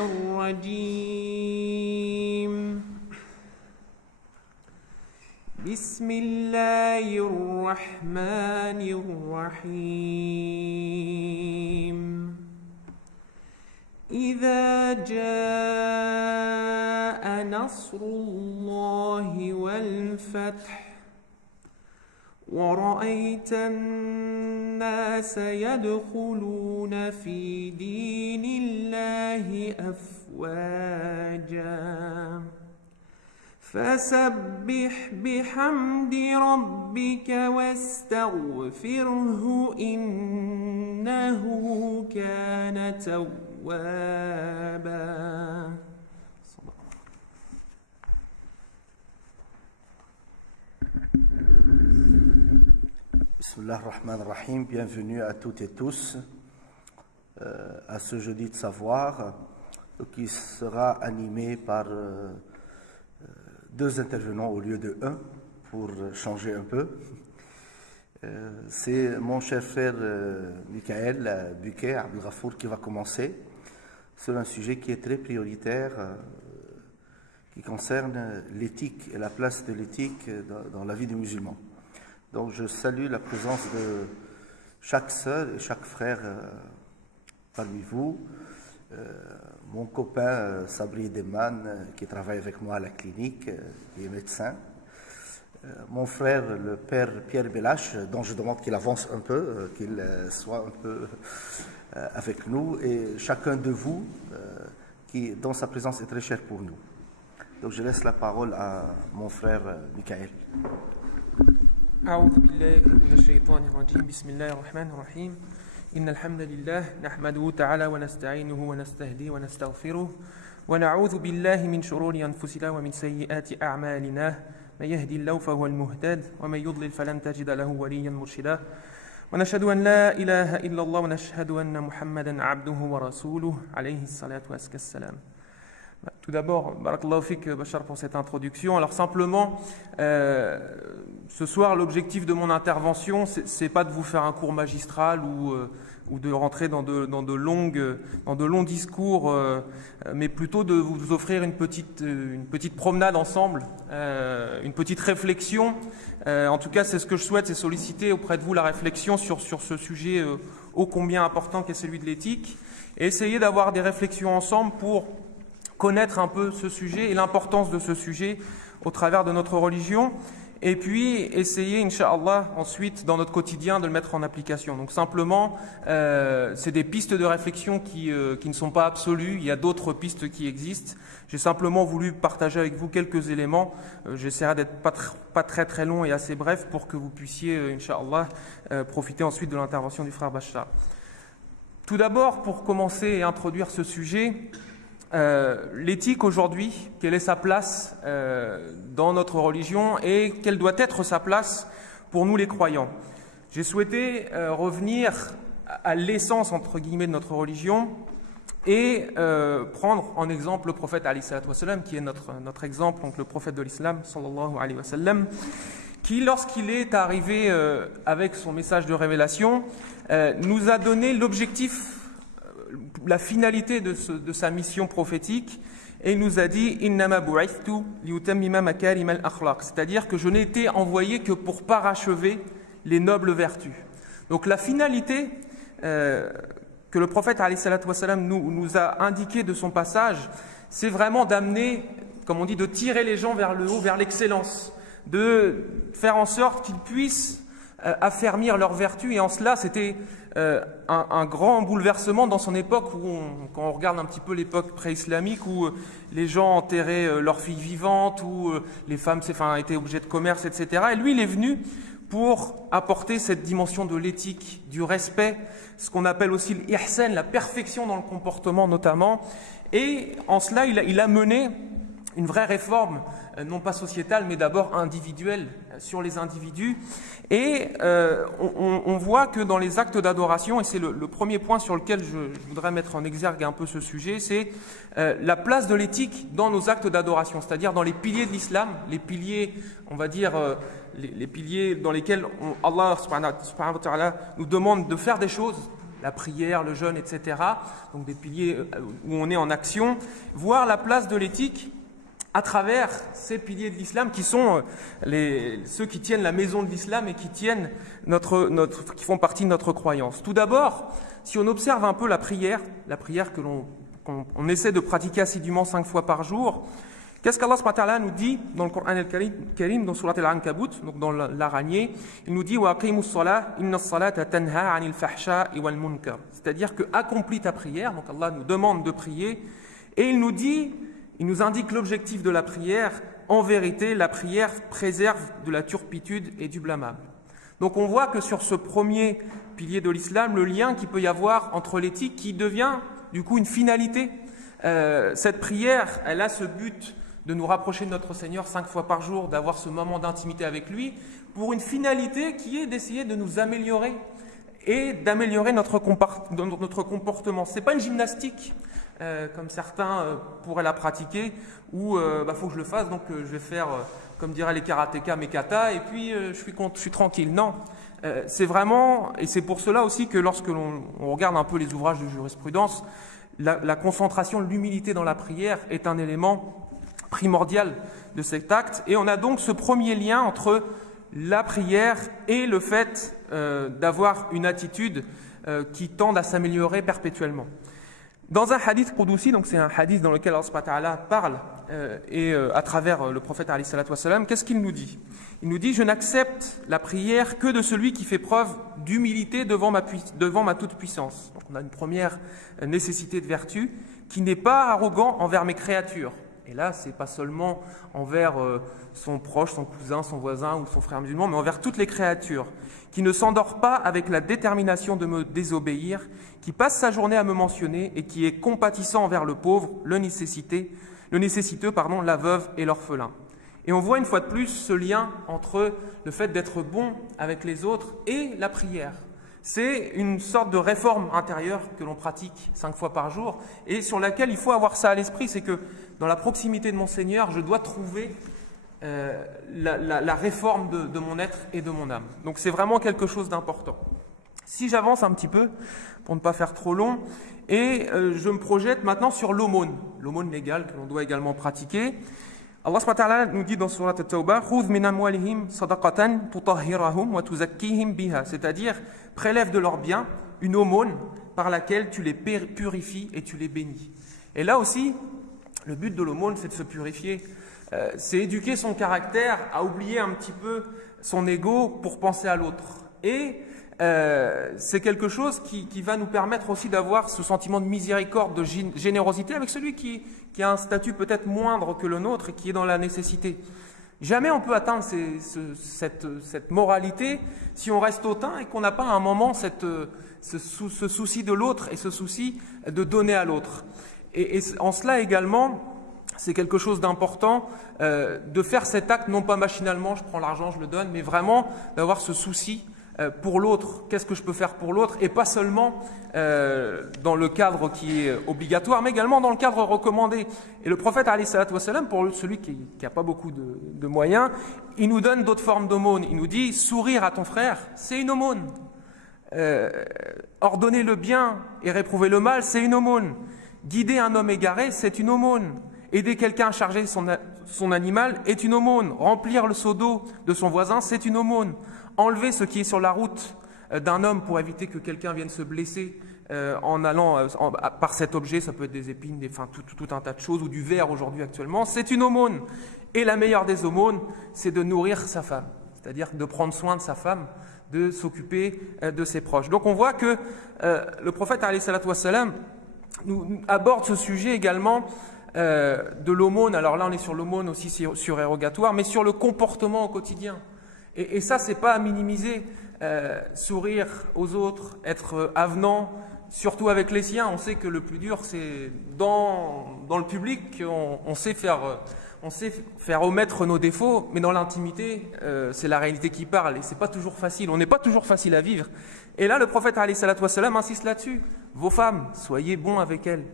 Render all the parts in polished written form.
الرجيم بسم الله الرحمن الرحيم إذا جاء نصر الله والفتح ورأيت الناس يدخلون في دين الله أفواجا فسبح بحمد ربك واستغفره إنه كان توابا. Bismillah ar-Rahman ar-Rahim, bienvenue à toutes et tous à ce jeudi de savoir qui sera animé par deux intervenants au lieu de un pour changer un peu. C'est mon cher frère Michael Buquet Abdelghafour qui va commencer sur un sujet qui est très prioritaire qui concerne l'éthique et la place de l'éthique dans la vie des musulmans. Donc je salue la présence de chaque sœur et chaque frère parmi vous. Mon copain Sabri Deman qui travaille avec moi à la clinique, qui est médecin. Mon frère le père Pierre Belache, dont je demande qu'il avance un peu, qu'il soit un peu avec nous. Et chacun de vous dont sa présence est très chère pour nous. Donc je laisse la parole à mon frère Michael. أعوذ بالله من الشيطان الرجيم بسم الله الرحمن الرحيم إن الحمد لله نحمده تعالى ونستعينه ونستهديه ونستغفره ونعوذ بالله من شرور أنفسنا ومن سيئات أعمالنا من يهدي الله فهو المهتد ومن يضلل فلن تجد له وليا مرشدا ونشهد أن لا إله إلا الله ونشهد أن محمدا عبده ورسوله عليه الصلاة والسلام. Tout d'abord, barakallahu fik Bachar pour cette introduction. Alors simplement, ce soir, l'objectif de mon intervention, c'est pas de vous faire un cours magistral ou de rentrer dans de longs discours, mais plutôt de vous offrir une petite promenade ensemble, une petite réflexion. En tout cas, c'est ce que je souhaite, c'est solliciter auprès de vous la réflexion sur ce sujet ô combien important qu'est celui de l'éthique, et essayer d'avoir des réflexions ensemble pour connaître un peu ce sujet et l'importance de ce sujet au travers de notre religion, et puis essayer, Inch'Allah, ensuite, dans notre quotidien, de le mettre en application. Donc simplement, c'est des pistes de réflexion qui ne sont pas absolues, il y a d'autres pistes qui existent. J'ai simplement voulu partager avec vous quelques éléments. J'essaierai d'être pas très long et assez bref pour que vous puissiez, Inch'Allah, profiter ensuite de l'intervention du frère Bachar. Tout d'abord, pour commencer et introduire ce sujet, l'éthique aujourd'hui, quelle est sa place dans notre religion et quelle doit être sa place pour nous les croyants. J'ai souhaité revenir à l'essence entre guillemets de notre religion et prendre en exemple le prophète alayhi salatu wa sallam, qui est notre exemple, donc le prophète de l'islam sallallahu alayhi wa sallam, qui lorsqu'il est arrivé avec son message de révélation nous a donné l'objectif, la finalité de sa mission prophétique, et il nous a dit innama bu'ithtu liyutammima makarim al-akhlaq, c'est-à-dire que je n'ai été envoyé que pour parachever les nobles vertus. Donc la finalité que le prophète alayhi salatu wa sallam nous a indiqué de son passage, c'est vraiment d'amener, comme on dit, de tirer les gens vers le haut, vers l'excellence, de faire en sorte qu'ils puissent affermir leurs vertus, et en cela c'était un grand bouleversement dans son époque, où quand on regarde un petit peu l'époque pré-islamique, où les gens enterraient leurs filles vivantes, où les femmes étaient objets de commerce, etc. Et lui, il est venu pour apporter cette dimension de l'éthique, du respect, ce qu'on appelle aussi l'ihsan, la perfection dans le comportement notamment. Et en cela, il a mené une vraie réforme, non pas sociétale, mais d'abord individuelle, sur les individus. Et on voit que dans les actes d'adoration, et c'est le premier point sur lequel je voudrais mettre en exergue un peu ce sujet, c'est la place de l'éthique dans nos actes d'adoration, c'est-à-dire dans les piliers de l'islam, les piliers, on va dire, les piliers dans lesquels Allah subhanahu wa ta'ala nous demande de faire des choses, la prière, le jeûne, etc. Donc des piliers où on est en action, voir la place de l'éthique à travers ces piliers de l'islam qui sont ceux qui tiennent la maison de l'islam et qui tiennent qui font partie de notre croyance. Tout d'abord, si on observe un peu la prière que qu'on essaie de pratiquer assidûment 5 fois par jour, qu'est-ce qu'Allah subhanahu wa ta'ala nous dit dans le Coran al-Karim, dans Surat al-Ankabut, donc dans l'araignée, il nous dit wa aqimus salah inna as-salata tanha 'anil fahsha'i wal munkar. C'est-à-dire que accomplis ta prière, donc Allah nous demande de prier et il nous indique l'objectif de la prière. En vérité, la prière préserve de la turpitude et du blâmable. Donc on voit que sur ce premier pilier de l'islam, le lien qu'il peut y avoir entre l'éthique qui devient du coup une finalité. Cette prière, elle a ce but de nous rapprocher de notre Seigneur 5 fois par jour, d'avoir ce moment d'intimité avec lui, pour une finalité qui est d'essayer de nous améliorer et d'améliorer notre comportement. Ce n'est pas une gymnastique, comme certains pourraient la pratiquer, où faut que je le fasse, donc je vais faire, comme diraient les karatékas, mes katas, et puis je suis tranquille. Non, c'est vraiment, et c'est pour cela aussi que lorsque l'on regarde un peu les ouvrages de jurisprudence, la concentration, l'humilité dans la prière est un élément primordial de cet acte. Et on a donc ce premier lien entre la prière et le fait d'avoir une attitude qui tende à s'améliorer perpétuellement. Dans un hadith Qudusi, donc c'est un hadith dans lequel Allah subhanahu wa ta'ala parle à travers le prophète alayhi salatu wassalam, qu'est-ce qu'il nous dit? Il nous dit: je n'accepte la prière que de celui qui fait preuve d'humilité devant ma toute-puissance. Donc on a une première nécessité de vertu, qui n'est pas arrogant envers mes créatures. Et là, c'est pas seulement envers son proche, son cousin, son voisin ou son frère musulman, mais envers toutes les créatures, qui ne s'endort pas avec la détermination de me désobéir, qui passe sa journée à me mentionner et qui est compatissant envers le pauvre, le nécessiteux, la veuve et l'orphelin. Et on voit une fois de plus ce lien entre le fait d'être bon avec les autres et la prière. C'est une sorte de réforme intérieure que l'on pratique 5 fois par jour et sur laquelle il faut avoir ça à l'esprit, c'est que dans la proximité de mon Seigneur, je dois trouver la réforme de mon être et de mon âme. Donc c'est vraiment quelque chose d'important. Si j'avance un petit peu, pour ne pas faire trop long, et je me projette maintenant sur l'aumône légale que l'on doit également pratiquer. Allah subhanahu wa ta'ala nous dit dans Surat At-Tawbah: khudh min amwalihim sadaqatan tutahhirahum wa tuzakkihim biha, c'est-à-dire prélève de leurs biens une aumône par laquelle tu les purifies et tu les bénis. Et là aussi, le but de l'aumône, c'est de se purifier, c'est éduquer son caractère à oublier un petit peu son ego pour penser à l'autre. Et c'est quelque chose qui va nous permettre aussi d'avoir ce sentiment de miséricorde, de générosité avec celui qui a un statut peut-être moindre que le nôtre et qui est dans la nécessité. Jamais on peut atteindre cette moralité si on reste hautain et qu'on n'a pas à un moment ce souci de l'autre et ce souci de donner à l'autre. Et en cela également, c'est quelque chose d'important de faire cet acte, non pas machinalement, je prends l'argent, je le donne, mais vraiment d'avoir ce souci pour l'autre, qu'est-ce que je peux faire pour l'autre, et pas seulement dans le cadre qui est obligatoire, mais également dans le cadre recommandé. Et le prophète, alayhi salatu wassalam, pour celui qui n'a pas beaucoup de moyens, il nous donne d'autres formes d'aumône. Il nous dit: sourire à ton frère, c'est une aumône. Ordonner le bien et réprouver le mal, c'est une aumône. Guider un homme égaré, c'est une aumône. Aider quelqu'un à charger son animal est une aumône. Remplir le seau d'eau de son voisin, c'est une aumône. Enlever ce qui est sur la route d'un homme pour éviter que quelqu'un vienne se blesser en allant par cet objet, ça peut être des épines, tout un tas de choses, ou du verre aujourd'hui actuellement, c'est une aumône. Et la meilleure des aumônes, c'est de nourrir sa femme, c'est-à-dire de prendre soin de sa femme, de s'occuper de ses proches. Donc on voit que le prophète alayhi salatu wassalam nous aborde ce sujet également de l'aumône. Alors là on est sur l'aumône aussi surérogatoire, mais sur le comportement au quotidien. Et ça, c'est pas à minimiser. Sourire aux autres, être avenant, surtout avec les siens. On sait que le plus dur, c'est dans le public, on sait faire omettre nos défauts, mais dans l'intimité, c'est la réalité qui parle. Et c'est pas toujours facile. On n'est pas toujours facile à vivre. Et là, le prophète alayhi salatu wassalam insiste là-dessus. Vos femmes, soyez bons avec elles.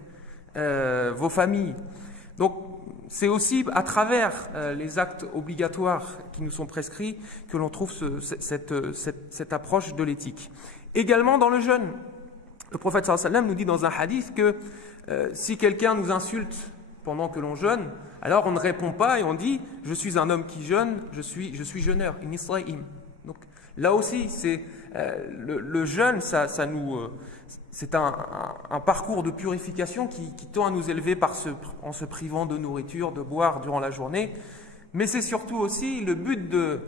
Vos familles. Donc, c'est aussi à travers les actes obligatoires qui nous sont prescrits que l'on trouve cette approche de l'éthique. Également dans le jeûne. Le prophète sallallahu alayhi wa sallam nous dit dans un hadith que si quelqu'un nous insulte pendant que l'on jeûne, alors on ne répond pas et on dit « Je suis un homme qui jeûne, je suis jeûneur ». Donc là aussi, c'est le jeûne, c'est un parcours de purification qui tend à nous élever en se privant de nourriture, de boire durant la journée. Mais c'est surtout aussi le but de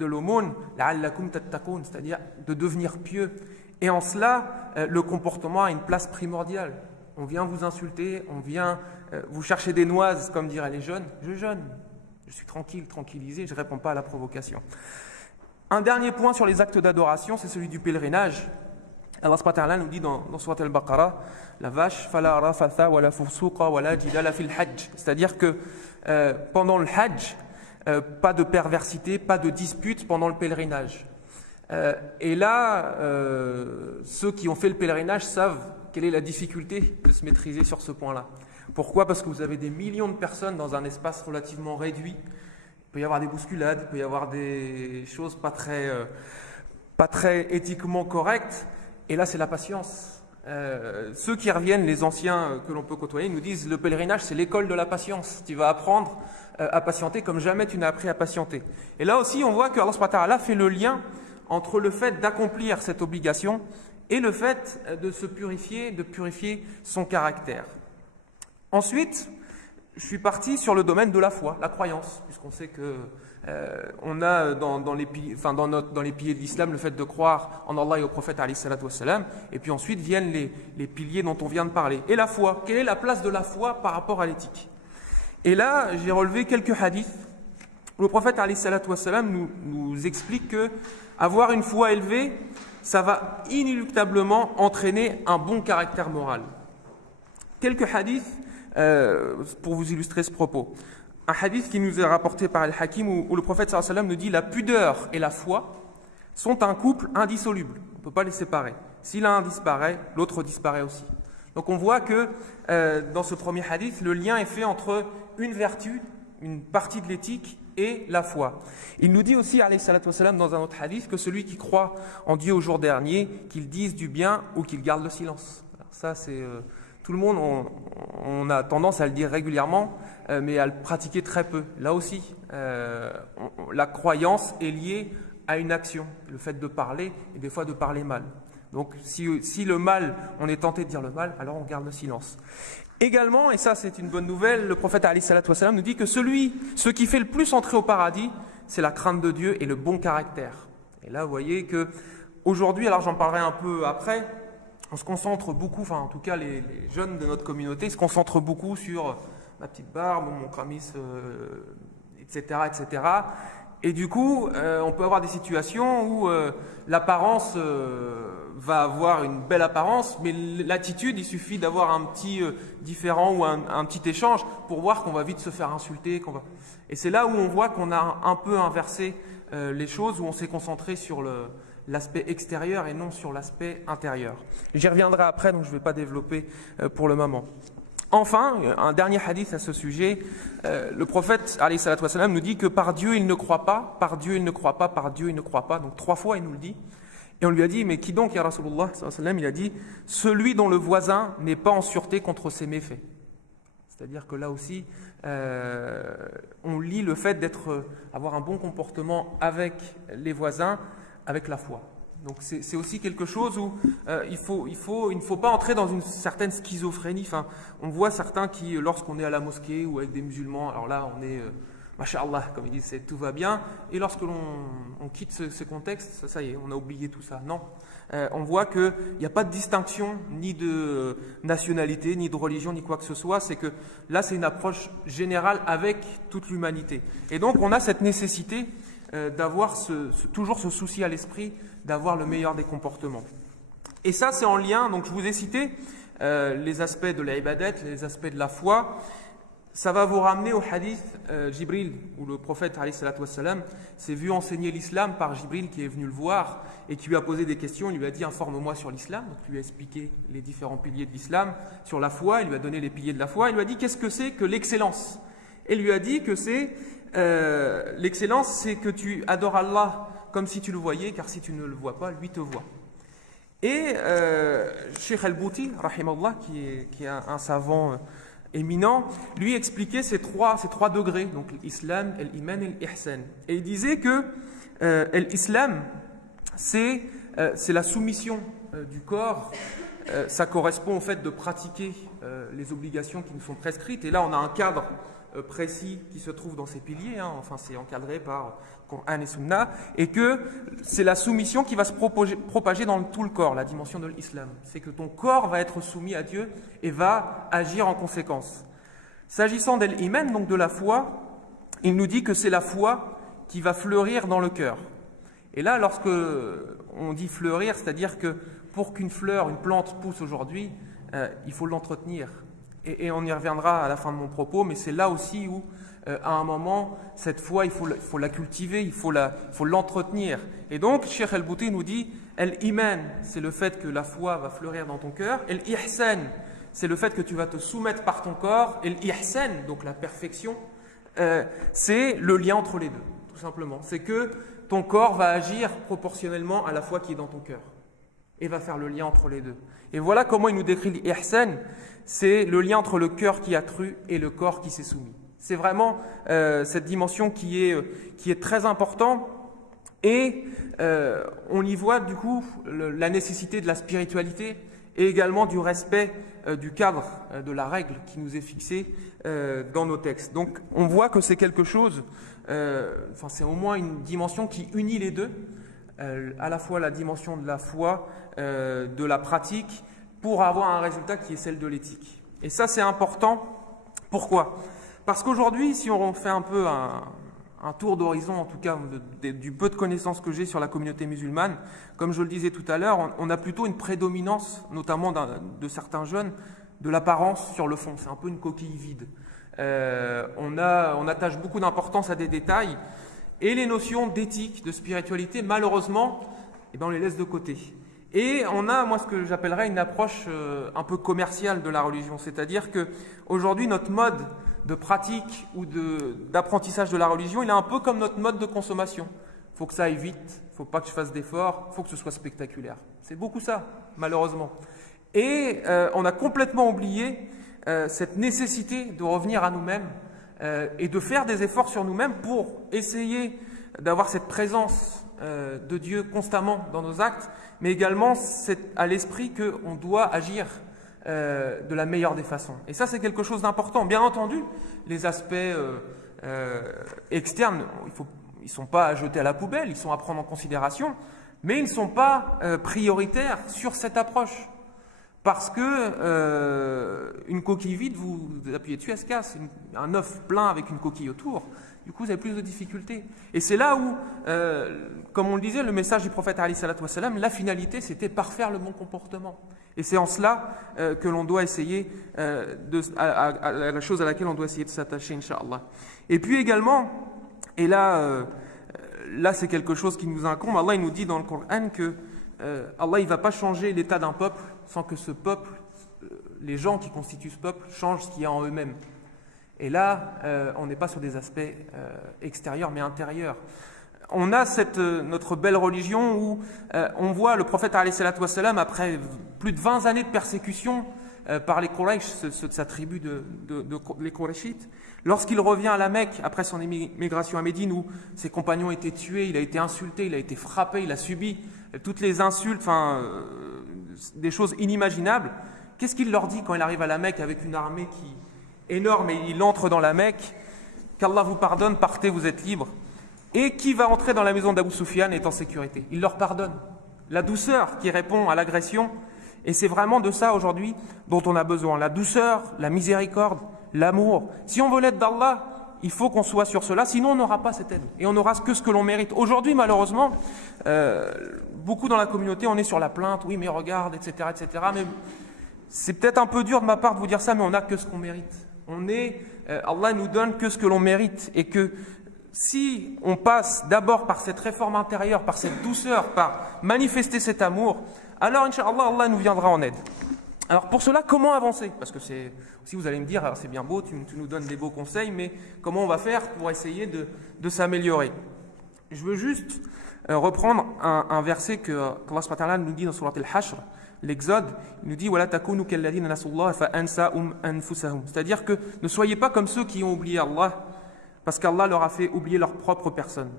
l'aumône, la'allakum tattaqoun, c'est-à-dire de devenir pieux. Et en cela, le comportement a une place primordiale. On vient vous insulter, on vient vous chercher des noises, comme diraient les jeunes. Je jeûne, je suis tranquille, tranquillisé, je ne réponds pas à la provocation. Un dernier point sur les actes d'adoration, c'est celui du pèlerinage. Allah subhanahu wa ta'ala nous dit dans Surat al-Baqarah, la vache, fala rafatha wa la fusuqa wa la jidala fil hajj. C'est-à-dire que pendant le hajj, pas de perversité, pas de dispute pendant le pèlerinage. Et là, ceux qui ont fait le pèlerinage savent quelle est la difficulté de se maîtriser sur ce point-là. Pourquoi? Parce que vous avez des millions de personnes dans un espace relativement réduit. Il peut y avoir des bousculades, il peut y avoir des choses pas très éthiquement correctes. Et là, c'est la patience. Ceux qui reviennent, les anciens que l'on peut côtoyer, nous disent le pèlerinage, c'est l'école de la patience. Tu vas apprendre à patienter comme jamais tu n'as appris à patienter. Et là aussi, on voit que Allah subhanahu wa ta'ala fait le lien entre le fait d'accomplir cette obligation et le fait de se purifier, de purifier son caractère. Ensuite, je suis parti sur le domaine de la foi, la croyance, puisqu'on sait que on a dans les piliers de l'islam le fait de croire en Allah et au prophète alayhi salatu wassalam, et puis ensuite viennent les piliers dont on vient de parler. Et la foi, quelle est la place de la foi par rapport à l'éthique? Et là, j'ai relevé quelques hadiths où le prophète alayhi salatu wassalam nous explique que avoir une foi élevée, ça va inéluctablement entraîner un bon caractère moral. Quelques hadiths pour vous illustrer ce propos. Un hadith qui nous est rapporté par Al-Hakim où le prophète sallallahu alayhi wa sallam nous dit « La pudeur et la foi sont un couple indissoluble. On ne peut pas les séparer. Si l'un disparaît, l'autre disparaît aussi. » Donc on voit que dans ce premier hadith, le lien est fait entre une vertu, une partie de l'éthique et la foi. Il nous dit aussi, alayhi salatu wassalam, dans un autre hadith, que celui qui croit en Dieu au jour dernier, qu'il dise du bien ou qu'il garde le silence. Alors ça, c'est... tout le monde, on a tendance à le dire régulièrement, mais à le pratiquer très peu. Là aussi, la croyance est liée à une action, le fait de parler et des fois de parler mal. Donc si le mal, on est tenté de dire le mal, alors on garde le silence. Également, et ça c'est une bonne nouvelle, le prophète alayhi salatu wassalam nous dit que ce qui fait le plus entrer au paradis, c'est la crainte de Dieu et le bon caractère. Et là, vous voyez que aujourd'hui, alors j'en parlerai un peu après, on se concentre beaucoup, enfin en tout cas les jeunes de notre communauté se concentrent beaucoup sur ma petite barbe, mon camis, etc., etc. Et du coup, on peut avoir des situations où l'apparence va avoir une belle apparence, mais l'attitude, il suffit d'avoir un petit différent ou un petit échange pour voir qu'on va vite se faire insulter. Et c'est là où on voit qu'on a un peu inversé les choses, où on s'est concentré sur l'aspect extérieur et non sur l'aspect intérieur. J'y reviendrai après, donc je ne vais pas développer pour le moment. Enfin, un dernier hadith à ce sujet, le prophète alayhi salatu wassalam nous dit que par Dieu il ne croit pas, par Dieu il ne croit pas, par Dieu il ne croit pas. Donc 3 fois il nous le dit. Et on lui a dit, mais qui donc, ya Rasulullah sallallahu alayhi wa sallam? Il a dit, celui dont le voisin n'est pas en sûreté contre ses méfaits. C'est-à-dire que là aussi, on lie le fait avoir un bon comportement avec les voisins, avec la foi. Donc c'est aussi quelque chose où il ne faut pas entrer dans une certaine schizophrénie. Enfin, on voit certains qui, lorsqu'on est à la mosquée ou avec des musulmans, alors là on est, masha'Allah, comme ils disent, tout va bien. Et lorsque l'on quitte ce contexte, ça y est, on a oublié tout ça. Non, on voit qu'il n'y a pas de distinction, ni de nationalité, ni de religion, ni quoi que ce soit. C'est que là c'est une approche générale avec toute l'humanité. Et donc on a cette nécessité d'avoir toujours ce souci à l'esprit d'avoir le meilleur des comportements. Et ça, c'est en lien, donc je vous ai cité les aspects de l'ibadat, les aspects de la foi. Ça va vous ramener au hadith Jibril, où le prophète alayhi salatu wassalam s'est vu enseigner l'islam par Jibril qui est venu le voir et qui lui a posé des questions. Il lui a dit, informe-moi sur l'islam. Donc il lui a expliqué les différents piliers de l'islam. Sur la foi, il lui a donné les piliers de la foi. Il lui a dit, qu'est-ce que c'est que l'excellence? Et il lui a dit que c'est l'excellence, c'est que tu adores Allah comme si tu le voyais, car si tu ne le vois pas, lui te voit. Et Cheikh Al-Bouti, rahimallah, qui est un savant éminent, lui expliquait ces trois degrés, donc l'islam, l'iman et l'ihsan. Et il disait que l'islam, c'est la soumission du corps. Ça correspond au fait de pratiquer les obligations qui nous sont prescrites. Et là, on a un cadre précis qui se trouve dans ces piliers, hein. Enfin c'est encadré par Coran et Sunna, et que c'est la soumission qui va se propager dans tout le corps, la dimension de l'islam. C'est que ton corps va être soumis à Dieu et va agir en conséquence. S'agissant d'Al-Iman, donc de la foi, il nous dit que c'est la foi qui va fleurir dans le cœur. Et là, lorsque on dit fleurir, c'est-à-dire que pour qu'une fleur, une plante pousse aujourd'hui, il faut l'entretenir. Et on y reviendra à la fin de mon propos, mais c'est là aussi où, à un moment, cette foi, il faut la cultiver, il faut l'entretenir. Et donc, Cheikh Al-Bouti nous dit, Al-Iman, c'est le fait que la foi va fleurir dans ton cœur, et l'Ihsan, c'est le fait que tu vas te soumettre par ton corps, et l'Ihsan, donc la perfection, c'est le lien entre les deux, tout simplement. C'est que ton corps va agir proportionnellement à la foi qui est dans ton cœur, et va faire le lien entre les deux. Et voilà comment il nous décrit l'Ihsan, c'est le lien entre le cœur qui a cru et le corps qui s'est soumis. C'est vraiment cette dimension qui est très importante, et on y voit du coup la nécessité de la spiritualité et également du respect du cadre, de la règle qui nous est fixée dans nos textes. Donc on voit que c'est quelque chose, c'est au moins une dimension qui unit les deux, à la fois la dimension de la foi, de la pratique, pour avoir un résultat qui est celle de l'éthique. Et ça, c'est important. Pourquoi ? Parce qu'aujourd'hui, si on fait un peu un tour d'horizon, en tout cas du peu de connaissances que j'ai sur la communauté musulmane, comme je le disais tout à l'heure, on a plutôt une prédominance, notamment de certains jeunes, de l'apparence sur le fond. C'est un peu une coquille vide. On attache beaucoup d'importance à des détails, et les notions d'éthique, de spiritualité, malheureusement, on les laisse de côté. Et on a, moi, ce que j'appellerais une approche un peu commerciale de la religion. C'est-à-dire qu'aujourd'hui, notre mode de pratique ou d'apprentissage de la religion, il est un peu comme notre mode de consommation. Il faut que ça aille vite, il ne faut pas que je fasse d'efforts, il faut que ce soit spectaculaire. C'est beaucoup ça, malheureusement. Et on a complètement oublié cette nécessité de revenir à nous-mêmes et de faire des efforts sur nous-mêmes pour essayer d'avoir cette présence de Dieu constamment dans nos actes, mais également à l'esprit qu'on doit agir de la meilleure des façons. Et ça, c'est quelque chose d'important. Bien entendu, les aspects externes, ils ne sont pas à jeter à la poubelle, ils sont à prendre en considération, mais ils ne sont pas prioritaires sur cette approche. Parce que une coquille vide, vous appuyez dessus, elle se casse. Un œuf plein avec une coquille autour, du coup, vous avez plus de difficultés. Et c'est là où, comme on le disait, le message du prophète, alayhi salatu wassalam, la finalité, c'était parfaire le bon comportement. Et c'est en cela que l'on doit essayer, la chose à laquelle on doit essayer de s'attacher, Inch'Allah. Et puis également, et là c'est quelque chose qui nous incombe, Allah il nous dit dans le Coran que Allah il ne va pas changer l'état d'un peuple sans que ce peuple, les gens qui constituent ce peuple, changent ce qu'il y a en eux-mêmes. Et là, on n'est pas sur des aspects extérieurs, mais intérieurs. On a notre belle religion où on voit le prophète, alayhi salatu wassalam, après plus de 20 années de persécution par les Quraysh, ceux de sa tribu, les Qurayshites, lorsqu'il revient à la Mecque, après son émigration à Médine, où ses compagnons étaient tués, il a été insulté, il a été frappé, il a subi toutes les insultes, des choses inimaginables. Qu'est-ce qu'il leur dit quand il arrive à la Mecque avec une armée énorme, et il entre dans la Mecque? Qu'Allah vous pardonne, partez, vous êtes libres. Et qui va entrer dans la maison d'Abu Sufyan est en sécurité. Il leur pardonne. La douceur qui répond à l'agression, et c'est vraiment de ça aujourd'hui dont on a besoin. La douceur, la miséricorde, l'amour. Si on veut l'aide d'Allah, il faut qu'on soit sur cela, sinon on n'aura pas cette aide. Et on n'aura que ce que l'on mérite. Aujourd'hui, malheureusement, beaucoup dans la communauté, on est sur la plainte, oui mais regarde, etc. etc. Mais c'est peut-être un peu dur de ma part de vous dire ça, mais on n'a que ce qu'on mérite. Allah nous donne que ce que l'on mérite, et que si on passe d'abord par cette réforme intérieure, par cette douceur, par manifester cet amour, alors Inch'Allah, Allah nous viendra en aide. Alors pour cela, comment avancer? Parce que si vous allez me dire, alors c'est bien beau, tu nous donnes des beaux conseils, mais comment on va faire pour essayer de s'améliorer? Je veux juste reprendre un verset que Allah subhanahu wa ta'ala nous dit dans Surat al-Hashr, l'Exode. Il nous dit Wala takunu kalladhina nasullah fa ansahum anfusahum. C'est-à-dire que ne soyez pas comme ceux qui ont oublié Allah, parce qu'Allah leur a fait oublier leur propre personne.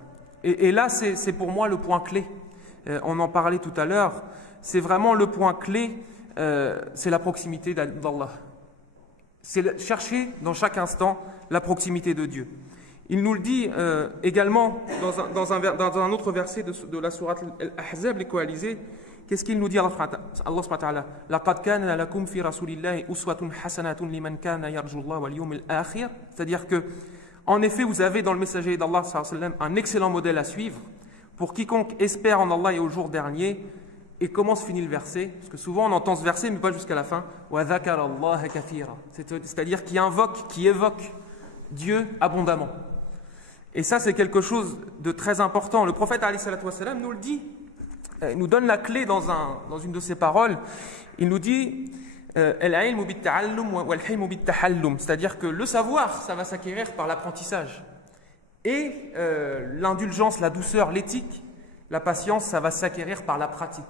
Et là, c'est pour moi le point clé. On en parlait tout à l'heure. C'est vraiment le point clé, c'est la proximité d'Allah. C'est chercher dans chaque instant la proximité de Dieu. Il nous le dit également dans un autre verset de la sourate Al-Ahzab, les coalisés. Qu'est-ce qu'il nous dit Allah subhanahu wa ta'ala? Laqad kana lakum fi rasulillahi uswatun hasanatun liman kana yarju Allah wal yawmil akhir. C'est-à-dire que, en effet, vous avez dans le messager d'Allah sallallahu alayhi wa sallam un excellent modèle à suivre pour quiconque espère en Allah et au jour dernier. Et comment se finit le verset? Parce que souvent on entend ce verset, mais pas jusqu'à la fin. Wa dhakara Allah kathira. C'est-à-dire qui évoque Dieu abondamment. Et ça, c'est quelque chose de très important. Le prophète alayhi salatu wa sallam nous le dit. Il nous donne la clé dans une de ses paroles. Il nous dit Al-ilmu bit-ta'allum wal-hilmu bit-tahallum. C'est-à-dire que le savoir, ça va s'acquérir par l'apprentissage. Et l'indulgence, la douceur, l'éthique, la patience, ça va s'acquérir par la pratique.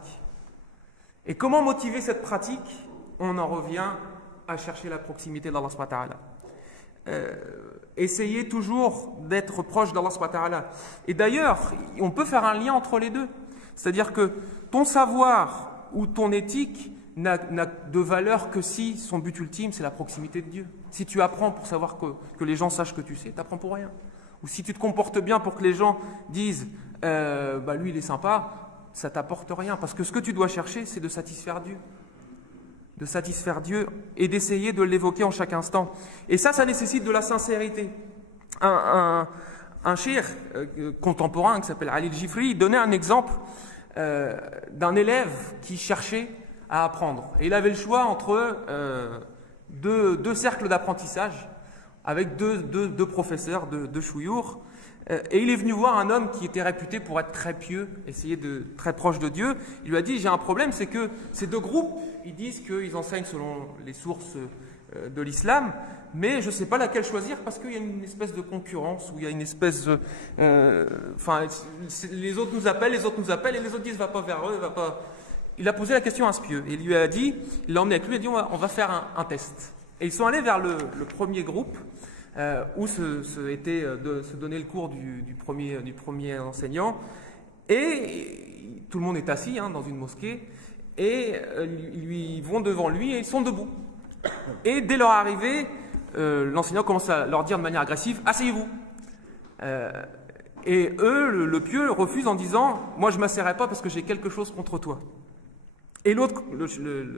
Et comment motiver cette pratique? On en revient à chercher la proximité d'Allah subhanahu wa ta'ala. Essayez toujours d'être proche d'Allah subhanahu wa ta'ala. Et d'ailleurs, on peut faire un lien entre les deux. C'est-à-dire que ton savoir ou ton éthique n'a de valeur que si son but ultime, c'est la proximité de Dieu. Si tu apprends pour savoir que les gens sachent que tu sais, tu n'apprends pour rien. Ou si tu te comportes bien pour que les gens disent lui il est sympa, ça t'apporte rien. Parce que ce que tu dois chercher, c'est de satisfaire Dieu. De satisfaire Dieu et d'essayer de l'évoquer en chaque instant. Et ça nécessite de la sincérité. Un cheikh contemporain qui s'appelle Ali al-Jifri donnait un exemple d'un élève qui cherchait à apprendre. Et il avait le choix entre deux cercles d'apprentissage avec deux professeurs, deux chouyours. Et il est venu voir un homme qui était réputé pour être très pieux, très proche de Dieu. Il lui a dit, j'ai un problème, c'est que ces deux groupes, ils disent qu'ils enseignent selon les sources de l'islam, mais je ne sais pas laquelle choisir parce qu'il y a une espèce de concurrence, où il y a une espèce de... les autres nous appellent, et les autres disent, va pas vers eux, va pas... Il a posé la question à un pieux, et il lui a dit, il l'a emmené avec lui, il a dit, on va faire un test. Et ils sont allés vers le premier groupe, où se donnait le cours du premier enseignant, et tout le monde est assis dans une mosquée, et ils vont devant lui et ils sont debout. Et dès leur arrivée, l'enseignant commence à leur dire de manière agressive « Asseyez-vous ». Et eux, le pieux, refuse en disant « Moi je ne m'asserai pas parce que j'ai quelque chose contre toi ». Et l'autre,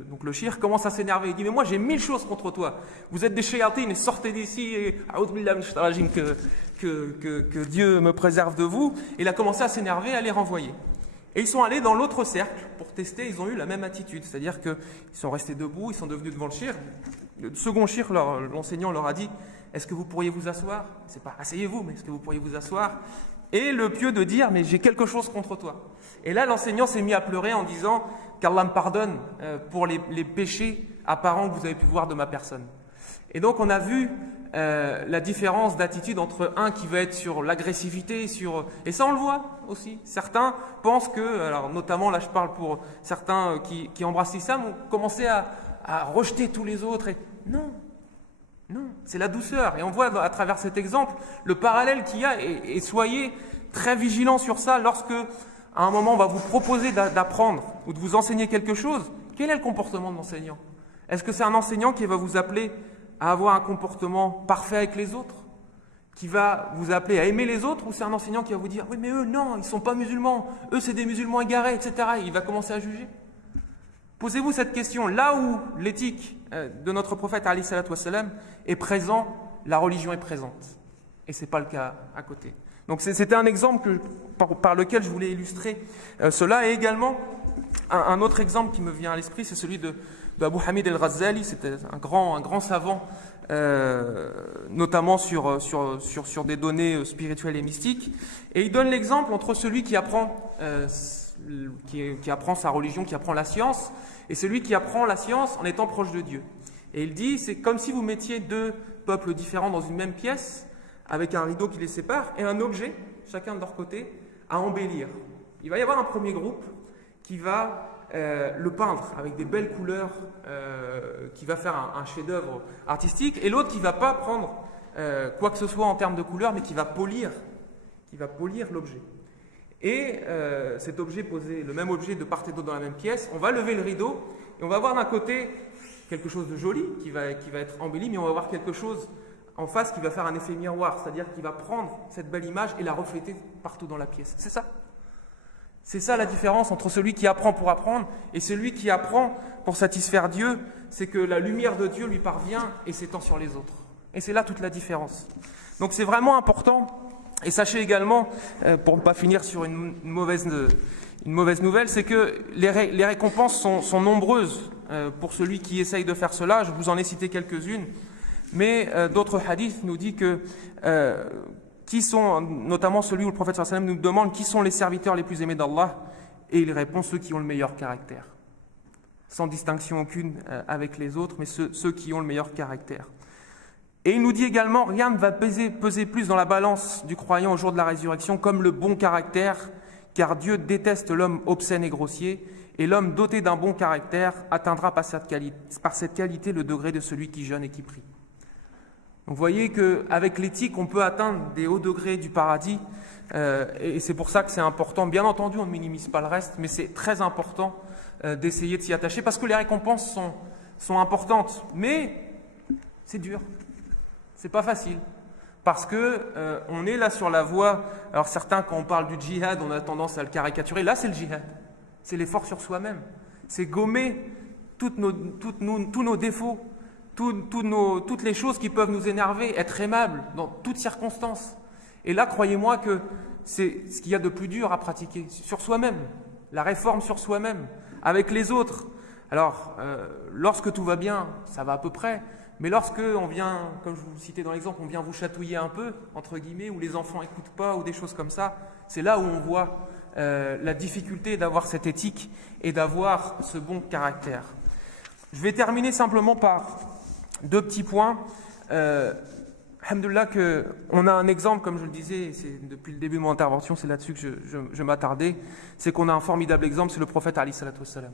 donc le shir, commence à s'énerver. Il dit « Mais moi j'ai 1000 choses contre toi. Vous êtes des shayatines, sortez d'ici et que Dieu me préserve de vous. » Et il a commencé à s'énerver, à les renvoyer. Et ils sont allés dans l'autre cercle pour tester, ils ont eu la même attitude. C'est-à-dire qu'ils sont restés debout, ils sont devenus devant le shir. Le second shir, l'enseignant leur a dit « Est-ce que vous pourriez vous asseoir ?» C'est pas « Asseyez-vous », mais « Est-ce que vous pourriez vous asseoir ?» Et le pieux de dire « Mais j'ai quelque chose contre toi. » Et là, l'enseignant s'est mis à pleurer en disant qu'Allah me pardonne pour les péchés apparents que vous avez pu voir de ma personne. Et donc, on a vu la différence d'attitude entre un qui va être sur l'agressivité, et ça on le voit aussi. Certains pensent que, alors notamment là je parle pour certains qui embrassent l'islam, ont commencé à rejeter tous les autres. Et non, c'est la douceur. Et on voit à travers cet exemple le parallèle qu'il y a, et soyez très vigilants sur ça lorsque à un moment on va vous proposer d'apprendre ou de vous enseigner quelque chose. Quel est le comportement de l'enseignant? Est-ce que c'est un enseignant qui va vous appeler à avoir un comportement parfait avec les autres, qui va vous appeler à aimer les autres, ou c'est un enseignant qui va vous dire « Oui, mais eux, non, ils ne sont pas musulmans, eux, c'est des musulmans égarés, etc. » Il va commencer à juger. Posez-vous cette question. Là où l'éthique de notre prophète, alayhi salatu wassalam, est présent, la religion est présente. Et ce n'est pas le cas à côté. Donc c'était un exemple par lequel je voulais illustrer cela. Et également, un autre exemple qui me vient à l'esprit, c'est celui d'Abu Hamid al-Ghazali. C'était un grand savant, notamment sur des données spirituelles et mystiques. Et il donne l'exemple entre celui qui apprend sa religion, qui apprend la science, et celui qui apprend la science en étant proche de Dieu. Et il dit, c'est comme si vous mettiez deux peuples différents dans une même pièce, avec un rideau qui les sépare, et un objet, chacun de leur côté, à embellir. Il va y avoir un premier groupe qui va le peindre avec des belles couleurs, qui va faire un chef-d'œuvre artistique, et l'autre qui ne va pas prendre quoi que ce soit en termes de couleurs, mais qui va polir l'objet. Et cet objet posé, le même objet de part et d'autre dans la même pièce, on va lever le rideau et on va voir d'un côté quelque chose de joli qui va être embelli, mais on va voir quelque chose en face qui va faire un effet miroir, c'est-à-dire qu'il va prendre cette belle image et la refléter partout dans la pièce. C'est ça. C'est ça la différence entre celui qui apprend pour apprendre et celui qui apprend pour satisfaire Dieu, c'est que la lumière de Dieu lui parvient et s'étend sur les autres. Et c'est là toute la différence. Donc c'est vraiment important. Et sachez également, pour ne pas finir sur une mauvaise nouvelle, c'est que les récompenses sont nombreuses pour celui qui essaye de faire cela. Je vous en ai cité quelques-unes, mais d'autres hadiths nous disent que qui sont, notamment celui où le prophète sallallahu alayhi wa sallam nous demande qui sont les serviteurs les plus aimés d'Allah, et il répond ceux qui ont le meilleur caractère, sans distinction aucune avec les autres, mais ceux qui ont le meilleur caractère. Et il nous dit également, rien ne va peser plus dans la balance du croyant au jour de la résurrection comme le bon caractère, car Dieu déteste l'homme obscène et grossier, et l'homme doté d'un bon caractère atteindra par cette qualité le degré de celui qui jeûne et qui prie. Donc vous voyez qu'avec l'éthique, on peut atteindre des hauts degrés du paradis, et c'est pour ça que c'est important. Bien entendu, on ne minimise pas le reste, mais c'est très important d'essayer de s'y attacher, parce que les récompenses sont importantes, mais c'est dur. C'est pas facile, parce que on est là sur la voie. Alors certains, quand on parle du djihad, on a tendance à le caricaturer. Là, c'est le djihad. C'est l'effort sur soi-même. C'est gommer tous nos défauts, toutes les choses qui peuvent nous énerver, être aimable dans toutes circonstances. Et là, croyez-moi que c'est ce qu'il y a de plus dur à pratiquer sur soi-même, la réforme sur soi-même, avec les autres. Alors, lorsque tout va bien, ça va à peu près. Mais lorsque on vient, comme je vous le citais dans l'exemple, on vient vous chatouiller un peu, entre guillemets, où les enfants n'écoutent pas, ou des choses comme ça, c'est là où on voit la difficulté d'avoir cette éthique et d'avoir ce bon caractère. Je vais terminer simplement par deux petits points. Alhamdoulilah qu'on a un exemple, comme je le disais, c'est depuis le début de mon intervention, c'est là-dessus que je m'attardais, c'est qu'on a un formidable exemple, c'est le prophète alayhi salatu wassalam.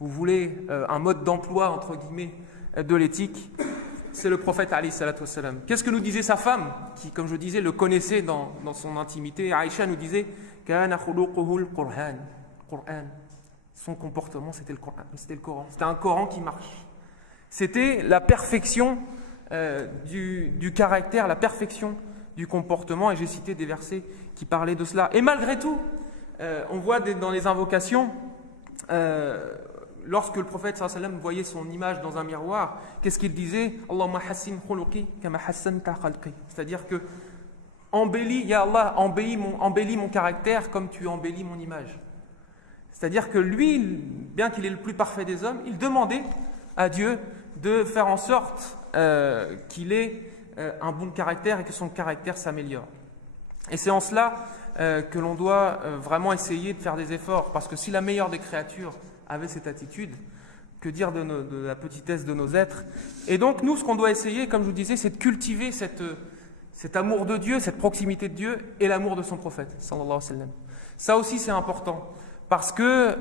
Vous voulez un mode d'emploi, entre guillemets, de l'éthique, c'est le prophète alayhi salatu wassalam. Qu'est-ce que nous disait sa femme, qui, comme je disais, le connaissait dans son intimité? Aïcha nous disait Kana khuluquhu al-Qur'an. Son comportement, c'était le Coran. C'était un Coran qui marche. C'était la perfection du caractère, la perfection du comportement, et j'ai cité des versets qui parlaient de cela. Et malgré tout, on voit dans les invocations, lorsque le prophète sallallahu alayhi wa sallam voyait son image dans un miroir, qu'est-ce qu'il disait? Allahumma hassin khuluqi kama hassanta khalqi. C'est-à-dire que embellis, ya Allah, embellis mon caractère comme tu embellis mon image. C'est-à-dire que lui, bien qu'il est le plus parfait des hommes, il demandait à Dieu de faire en sorte qu'il ait un bon caractère et que son caractère s'améliore. Et c'est en cela que l'on doit vraiment essayer de faire des efforts, parce que si la meilleure des créatures avait cette attitude, que dire de la petitesse de nos êtres? Et donc nous, ce qu'on doit essayer, comme je vous disais, c'est de cultiver cet amour de Dieu, cette proximité de Dieu et l'amour de son prophète, sallallahu alayhi wa sallam. Ça aussi c'est important, parce que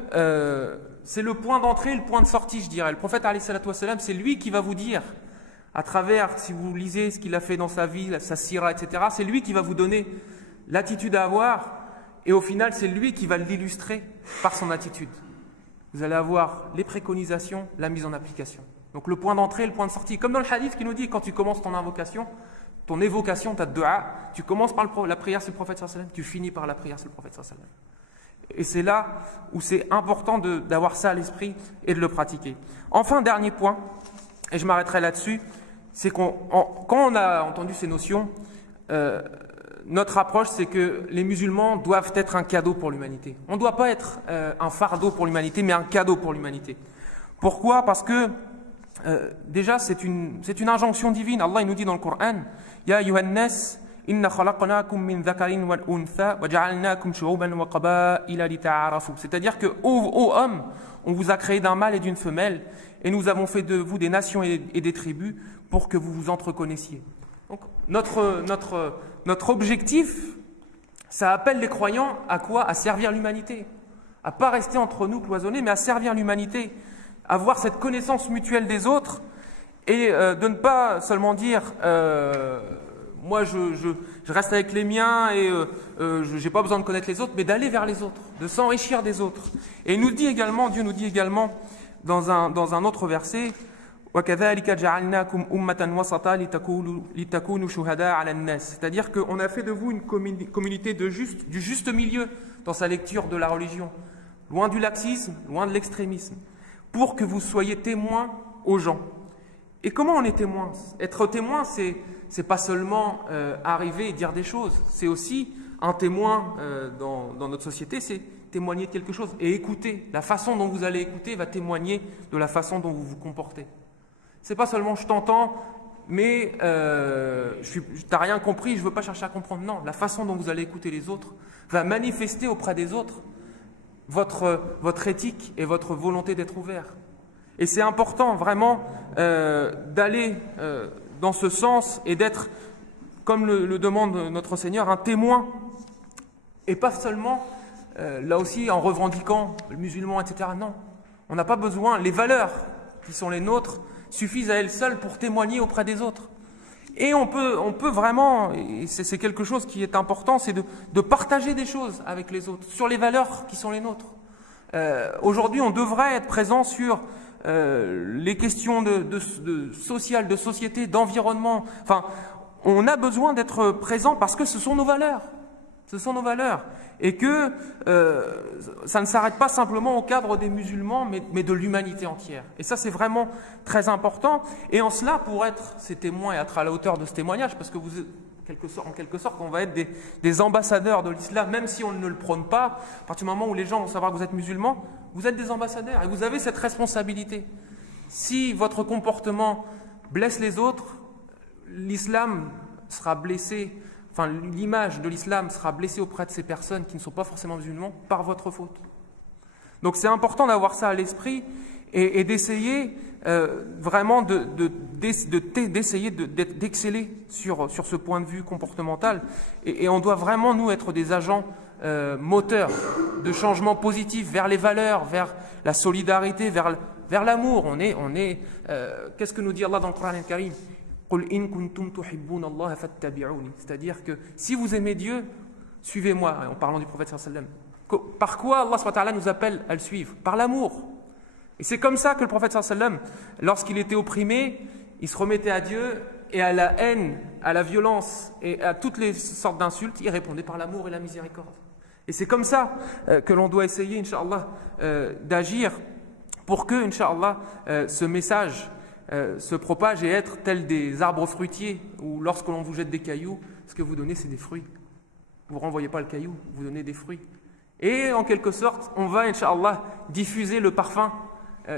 c'est le point d'entrée et le point de sortie, je dirais. Le prophète alayhi salatu wa sallam, c'est lui qui va vous dire, à travers, si vous lisez ce qu'il a fait dans sa vie, sa sira, etc., c'est lui qui va vous donner l'attitude à avoir, et au final c'est lui qui va l'illustrer par son attitude. Vous allez avoir les préconisations, la mise en application. Donc le point d'entrée et le point de sortie. Comme dans le hadith qui nous dit, quand tu commences ton invocation, ton évocation, ta dua, tu commences par la prière sur le prophète sallallahu alayhi wa sallam, tu finis par la prière sur le prophète sallallahu alayhi wa sallam. Et c'est là où c'est important d'avoir ça à l'esprit et de le pratiquer. Enfin, dernier point, et je m'arrêterai là-dessus, c'est quand on a entendu ces notions, notre approche, c'est que les musulmans doivent être un cadeau pour l'humanité. On ne doit pas être un fardeau pour l'humanité, mais un cadeau pour l'humanité. Pourquoi? Parce que déjà, c'est une injonction divine. Allah il nous dit dans le Coran, Ya ayyuhan nas, inna khalaqnakum min dhakarin wal untha wa ja'alnakum shu'uban wa qaba'ila lita'arafu. C'est-à-dire que, ô hommes, on vous a créé d'un mâle et d'une femelle, et nous avons fait de vous des nations et des tribus pour que vous vous entreconnaissiez. Donc, notre objectif, Ça appelle les croyants à quoi? À servir l'humanité. À pas rester entre nous cloisonnés, mais à servir l'humanité. Avoir cette connaissance mutuelle des autres et de ne pas seulement dire moi je reste avec les miens et je n'ai pas besoin de connaître les autres, mais d'aller vers les autres, de s'enrichir des autres. Et Dieu nous dit également dans un autre verset وَكَذَلِكَ جَعَلْنَاكُمْ أُمَّةً وَسَطًا لِتَكُونُوا شُهَدَاءَ عَلَى النَّاسِ. C'est-à-dire qu'on a fait de vous une communauté du juste milieu dans sa lecture de la religion, loin du laxisme, loin de l'extrémisme, pour que vous soyez témoins aux gens. Et comment on est témoin? Être témoin, c'est pas seulement arriver et dire des choses, c'est aussi un témoin dans notre société, c'est témoigner de quelque chose et écouter. La façon dont vous allez écouter va témoigner de la façon dont vous vous comportez. C'est pas seulement je t'entends, mais t'as rien compris, je veux pas chercher à comprendre. Non, la façon dont vous allez écouter les autres va manifester auprès des autres votre éthique et votre volonté d'être ouvert. Et c'est important vraiment d'aller dans ce sens et d'être, comme le demande notre Seigneur, un témoin. Et pas seulement, là aussi, en revendiquant le musulman, etc. Non, on n'a pas besoin. Les valeurs qui sont les nôtres suffisent à elles seules pour témoigner auprès des autres. Et on peut vraiment, et c'est quelque chose qui est important, c'est de partager des choses avec les autres, sur les valeurs qui sont les nôtres. Aujourd'hui, on devrait être présent sur les questions sociales, de société, d'environnement. Enfin, on a besoin d'être présent parce que ce sont nos valeurs. Ce sont nos valeurs. Et que ça ne s'arrête pas simplement au cadre des musulmans, mais de l'humanité entière. Et ça, c'est vraiment très important. Et en cela, pour être ces témoins et être à la hauteur de ce témoignage, parce que vous, en quelque sorte, on va être des ambassadeurs de l'islam, même si on ne le prône pas, à partir du moment où les gens vont savoir que vous êtes musulmans, vous êtes des ambassadeurs et vous avez cette responsabilité. Si votre comportement blesse les autres, l'islam sera blessé, enfin l'image de l'islam sera blessée auprès de ces personnes qui ne sont pas forcément musulmans par votre faute. Donc c'est important d'avoir ça à l'esprit et d'essayer vraiment d'exceller sur ce point de vue comportemental. Et on doit vraiment, nous, être des agents moteurs de changement positif vers les valeurs, vers la solidarité, vers l'amour. Qu'est-ce que nous dit Allah dans le Coran al-Karim? C'est-à-dire que si vous aimez Dieu, suivez-moi, en parlant du prophète sallallahu alayhi wa sallam. Par quoi Allah subhanahu wa ta'ala nous appelle à le suivre? Par l'amour. Et c'est comme ça que le prophète sallallahu alayhi wa sallam, lorsqu'il était opprimé, il se remettait à Dieu et à la haine, à la violence et à toutes les sortes d'insultes, il répondait par l'amour et la miséricorde. Et c'est comme ça que l'on doit essayer, Inch'Allah, d'agir pour que, Inch'Allah, ce message se propage et être tel des arbres fruitiers où lorsque l'on vous jette des cailloux, ce que vous donnez, c'est des fruits. Vous ne renvoyez pas le caillou, vous donnez des fruits. Et en quelque sorte, on va, Inch'Allah, diffuser le parfum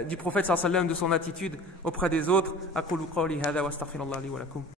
du prophète sallallahu alayhi wa sallam, de son attitude auprès des autres. Aqulu qawli hadha wa astaghfirullah li wa lakum.